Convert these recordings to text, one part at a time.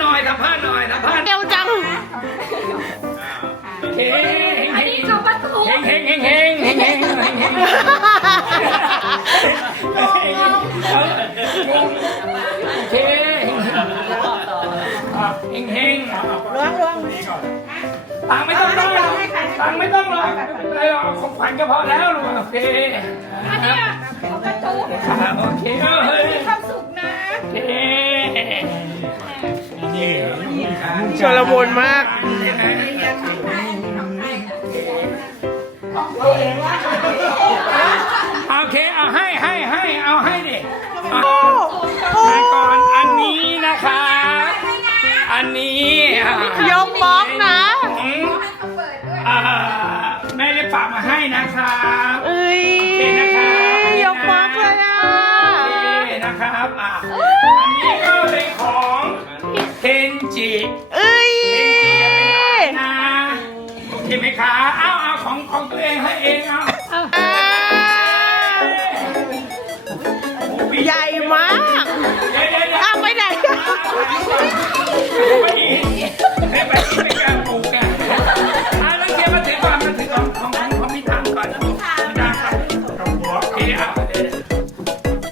หน่อยสัมภาษณ์หน่อยสัมภาษณ์เร็วจัง เฮ้งอันนี้คือวัตถุเฮงเฮงเฮงเฮงเฮงเฮงเฮงเฮงโอเคเฮงเฮงล้วงล้วงตังไม่ต้องต้องตังไม่ต้องหรอกเลยเอาของขวัญก็พอแล้วลูกโอเคอันนี้ของกระจุกครับโอเคเฮ้ย ลมุนมากโอเคเอาให้ให้ให้เอาให้ดิมาก่อนอันนี้นะคะ อันนี้ ยกบล็อกนะแม่ได้ฝากมาให้นะครับเอ้ยโอเคนะคะยกบล็อกเลยอะโอเคนะครับอะ ตัวเองให้เองเอาอ่าใหญ่มากเดี๋ยวเดี๋ยวเดี๋ยวอ้าวไปไหนไปอีกให้ไปที่เป็นการปลูกอะอะแล้วเทียบมาถึงก่อนมาถึงของของของของพี่ทางก่อนพี่ทางก่อนโอเคเอาเดี๋ยว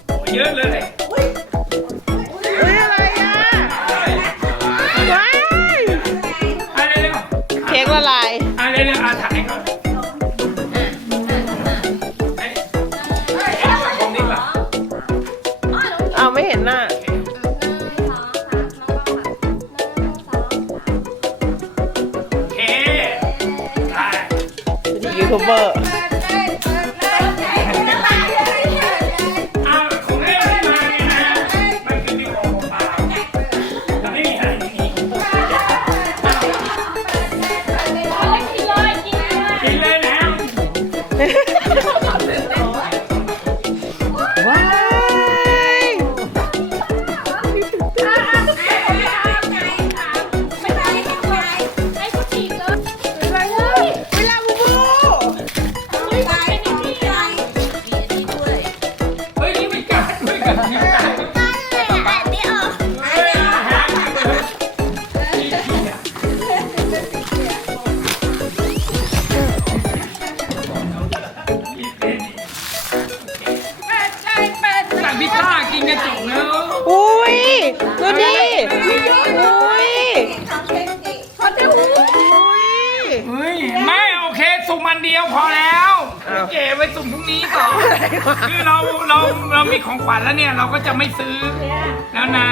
โอ้เยอะเลยเฮ้ยอะไรอะว้ายอะเร็วเค้กละลาย ทูบเบอร์ ซ่ากินกระจกเนอะอุ้ยดูดิอุ้ยอุ้ยเฮ้ยไม่โอเคสุ่มอันเดียวพอแล้ว เก๋ไว้สุ่มพรุ่งนี้ก่อนคือเราเราเรามีของขวัญแล้วเนี่ยเราก็จะไม่ซื้อแล้วนะ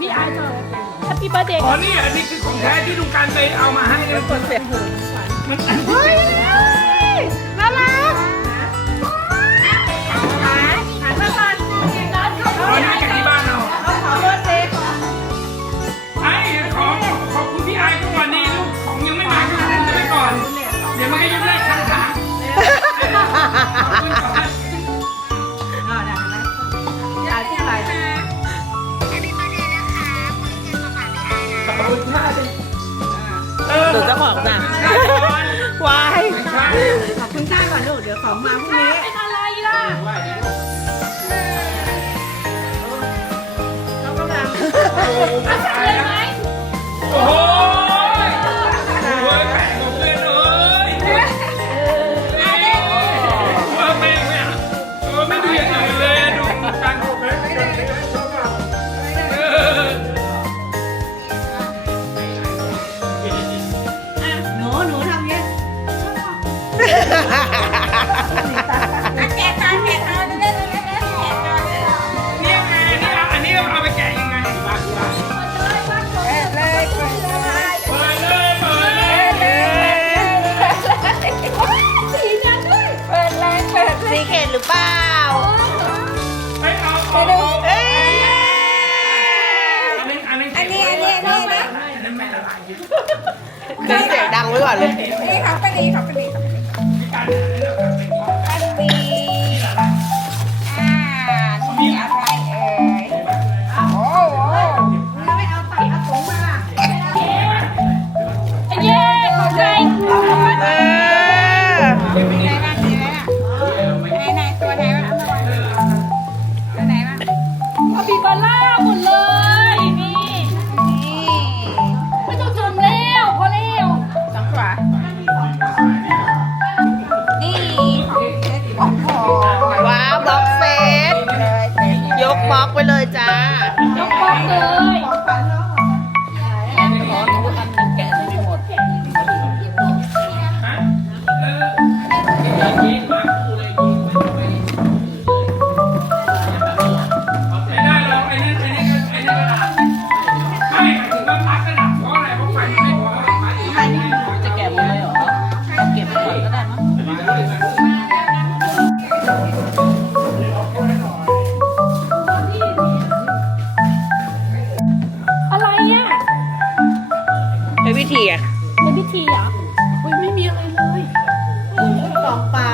พี่ไอซ์แฮปปี้เบิร์ดเดย์อ๋อนี่อันนี้คือของแท้ที่ลุงการไปเอามาให้เนี่ยมันเฮ้ย ของจ้ะวายขอบคุณจ้าก่อนลูกเดี๋ยวของมาพรุ่งนี้ เป็นอะไรล่ะเรากำลัง จะแกะหมดเลยเหรอเอาเก็บก่อนก็ได้มั้งอะไรเนี่ยเป็นพิธีอะเป็นพิธีเหรออุ้ยไม่มีอะไรเลยกล่องเปล่า